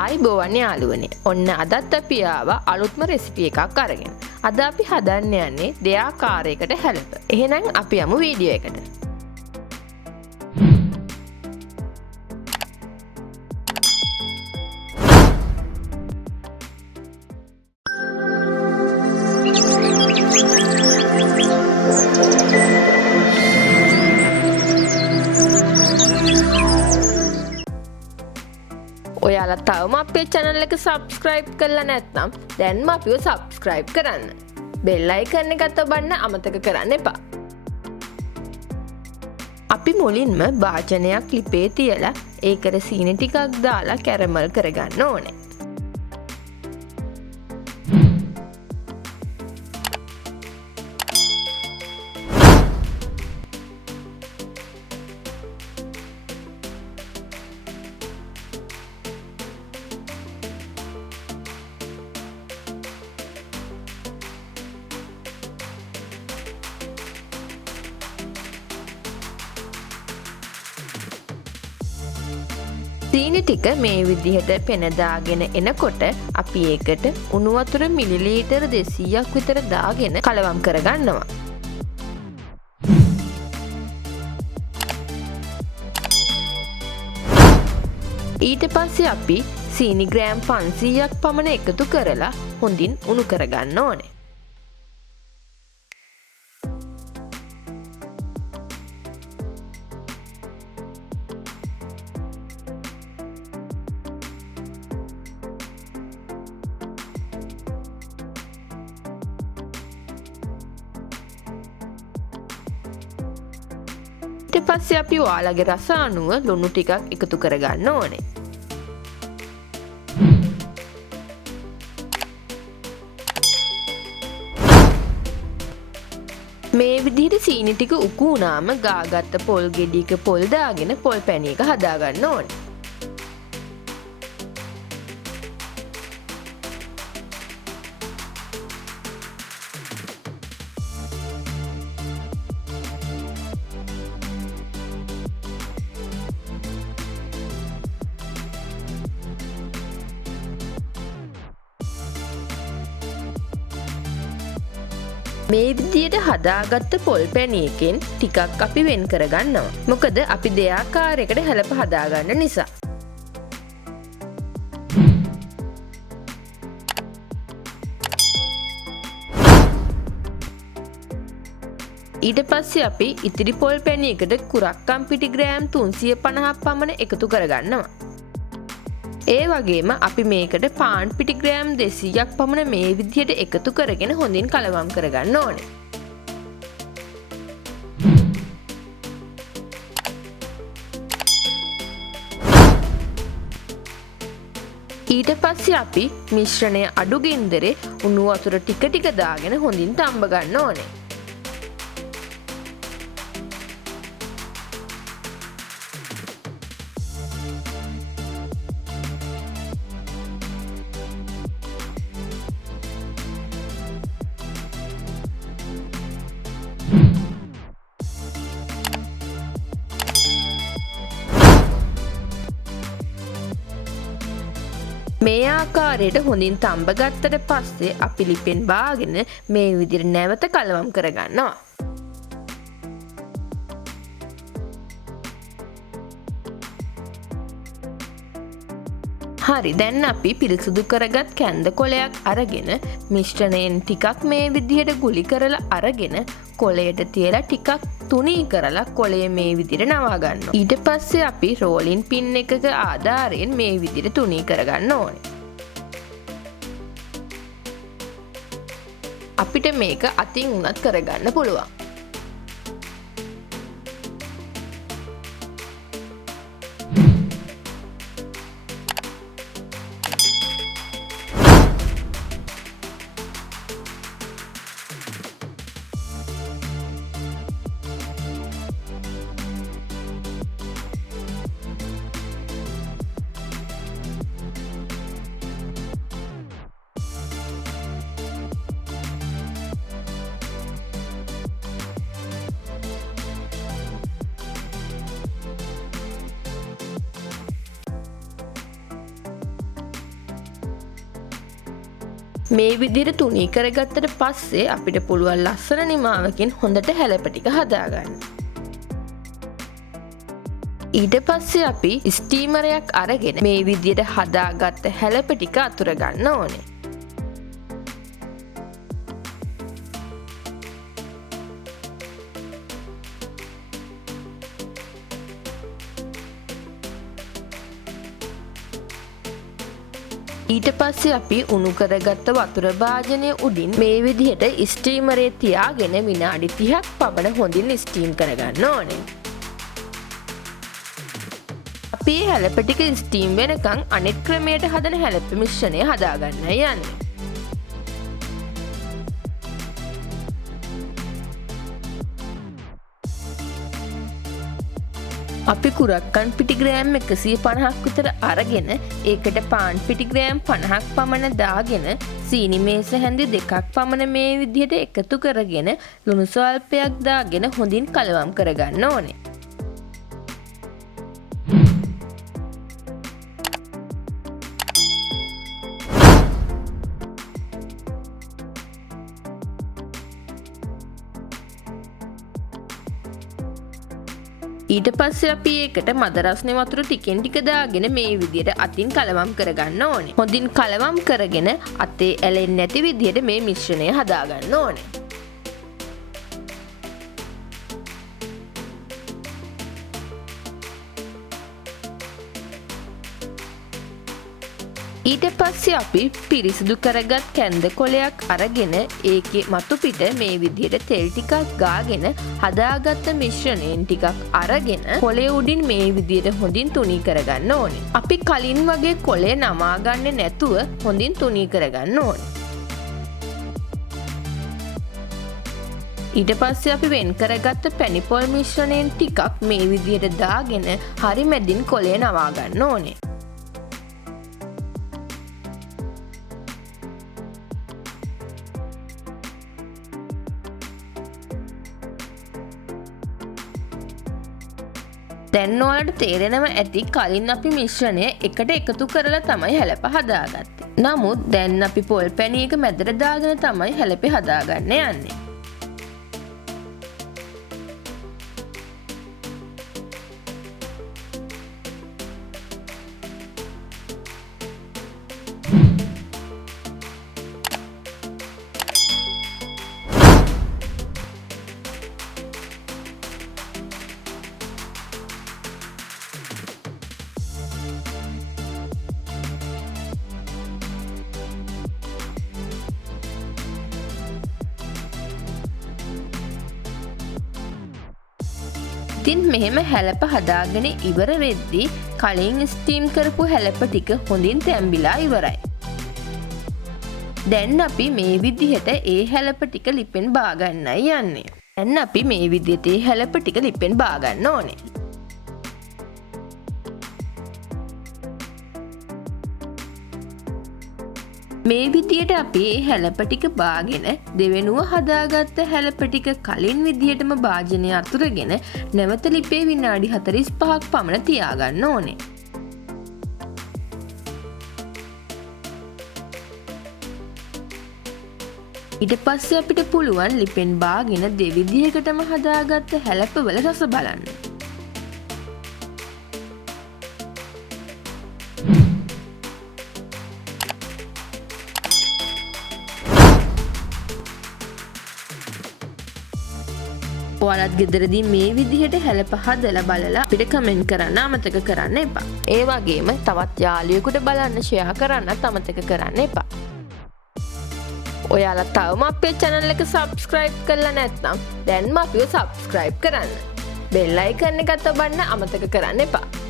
ආයිබෝවන් යාළුවනේ. ඔන්න අදත් අපි ආවා අලුත්ම රෙසිපි එකක් අරගෙන. අද අපි හදන්න යන්නේ දෙආකාරයකට හැලප. එහෙනම් අපි යමු වීඩියෝ එකට. ඔයාලා තවම අපේ channel එක subscribe කරලා නැත්නම් දැන්ම අපිව subscribe කරන්න. bell icon එකත් ඔබන්න අමතක කරන්න එපා. අපි මුලින්ම භාජනයක් ලිපේ තියලා ඒකට සීනි ටිකක් දාලා කැරමල් කරගන්න ඕනේ. සීනි ටික මේ විදිහට පෙන දාගෙන එනකොට අපි ඒකට උණු වතුර මිලිලීටර 200ක් විතර දාගෙන කලවම් කරගන්නවා. ඊට පස්සේ අපි සීනි ග්‍රෑම් 500ක් පමණ එකතු කරලා හොඳින් උණු කරගන්න ඕනේ. ඊට පස්සේ අපි ඔයාලගේ රස අනුව ලුණු ටිකක් එකතු කරගන්න ඕනේ. මේ විදිහට සීනි ටික උකු වුණාම ගාගත්ත පොල් ගෙඩියක පොල් දාගෙන පොල් පැණි එක හදාගන්න ඕනේ. මේ විදියට හදාගත්ත පොල් පැණි එකෙන් ටිකක් අපි වෙන් කරගන්නවා. මොකද අපි දෙආකාරයකට හැලප හදාගන්න නිසා. ඊට පස්සේ අපි ඉතිරි පොල් පැණි එකට කුරක්කන් පිටි ග්‍රෑම් 350ක් පමණ එකතු කරගන්නවා. ඒ වගේම අපි මේකට පාන් පිටි ග්‍රෑම් 200ක් පමණ මේ විදිහට එකතු කරගෙන හොඳින් කලවම් කරගන්න ඕනේ. ඊට පස්සේ අපි මිශ්‍රණය අඩු ගින්දරේ උණු වතුර ටික ටික දාගෙන හොඳින් තඹ ගන්න ඕනේ. මේ ආකාරයට හොඳින් තඹ ගත්තට පස්සේ අපි ලිපෙන් බාගෙන මේ විදිහට නැවත කලවම් කරගන්නවා. හරි, දැන් අපි පිරිසුදු කරගත් කැන්ද කොලයක් අරගෙන මිශ්‍රණයෙන් ටිකක් මේ විදිහට ගුලි කරලා අරගෙන කොලයට තියලා ටිකක් තුනී කරලා කොලය මේ විදිහට නවා ගන්නවා. ඊට පස්සේ අපි රෝලින් පින් එකක ආධාරයෙන් මේ විදිහට තුනී කරගන්න ඕනේ. අපිට මේක අතින් උනත් කරගන්න පුළුවන්. මේ විදිහට තුනී කරගත්තට පස්සේ අපිට පුළුවන් ලස්සන නිමාවකින් හොඳට හැලප ටික හදාගන්න. ඊට පස්සේ අපි ස්ටීමරයක් අරගෙන මේ විදිහට හදාගත්ත හැලප ටික අතුර ගන්න ඕනේ. ඊට පස්සේ අපි උණු කරගත්ත වතුර භාජනය උඩින් මේ විදිහට ස්ටීමරේ තියාගෙන විනාඩි 30ක් පමණ හොඳින් ස්ටීම් කරගන්න ඕනේ. අපි හැලප ටික ස්ටීම් වෙනකන් අනෙක් ක්‍රමයට හදන හැලප මිශ්‍රණය හදාගන්නයි යන්නේ. අපි කුරක්කන් පිටි ග්‍රෑම් 150ක් විතර අරගෙන ඒකට පාන් පිටි ග්‍රෑම් 50ක් පමණ දාගෙන සීනි මේස හැන්දි 2ක් පමණ මේ විදිහට එකතු කරගෙන ලුණු ස්වල්පයක් දාගෙන හොඳින් කලවම් කරගන්න ඕනේ. ඊට පස්සේ අපි ඒකට මද රස්නේ වතුර ටිකෙන් ටික දාගෙන මේ විදිහට අතින් කලවම් කරගන්න ඕනේ. හොඳින් කලවම් කරගෙන අතේ ඇලෙන්නේ නැති විදිහට මේ මිශ්‍රණය හදාගන්න ඕනේ. ඊට පස්සේ අපි පිරිසිදු කරගත් කැන්ද කොලයක් අරගෙන ඒකේ මතු පිට මේ විදිහට තෙල් ටිකක් ගාගෙන හදාගත්ත මිශ්‍රණයෙන් ටිකක් අරගෙන කොලේ උඩින් මේ විදිහට හොඳින් තුනී කරගන්න ඕනේ. අපි කලින් වගේ කොලේ නමා ගන්නේ නැතුව හොඳින් තුනී කරගන්න ඕනේ. ඊට පස්සේ අපි වෙන් කරගත්ත පැණිපොල් මිශ්‍රණයෙන් ටිකක් මේ විදිහට දාගෙන හරි මැදින් කොලේ නමා ගන්න ඕනේ. දැන් ඔයාලට තේරෙනවා ඇති කලින් අපි මිශ්‍රණය එකට එකතු කරලා තමයි හැලප හදාගත්තේ. නමුත් දැන් අපි පොල් පැණියක මැදට දාගෙන තමයි හැලපේ හදාගන්න යන්නේ. ඉතින් මෙහෙම හැලප හදාගෙන ඉවර වෙද්දී කලින් ස්ටීම් කරපු හැලප ටික හොඳින් තැම්බිලා ඉවරයි. දැන් අපි මේ විදිහට ඒ හැලප ටික ලිපෙන් බාගන්නයි යන්නේ. දැන් අපි මේ විදිහට ඒ හැලප ටික ලිපෙන් බාගන්න ඕනේ. මේ විදියට අපි මේ හැලප ටික බාගෙන දෙවෙනුව හදාගත්ත හැලප ටික කලින් විදියටම භාජනය අතුරගෙන නැවත ලිපේ විනාඩි 45ක් පමණ තියාගන්න ඕනේ. ඊට පස්සේ අපිට පුළුවන් ලිපෙන් බාගෙන දෙවිදිහකටම හදාගත්ත හැලපවල රස බලන්න. ඔයාලත් ගෙදරදී මේ විදිහට හැලප හදලා බලලා අපිට කමෙන්ට් කරන්න අමතක කරන්න එපා. ඒ වගේම තවත් යාළුවෙකුට බලන්න ෂෙයා කරන්නත් අමතක කරන්න එපා. ඔයාලා තවම අපේ channel එක subscribe කරලා නැත්නම් දැන්ම අපිව subscribe කරන්න. bell icon එකත් ඔබන්න අමතක කරන්න එපා.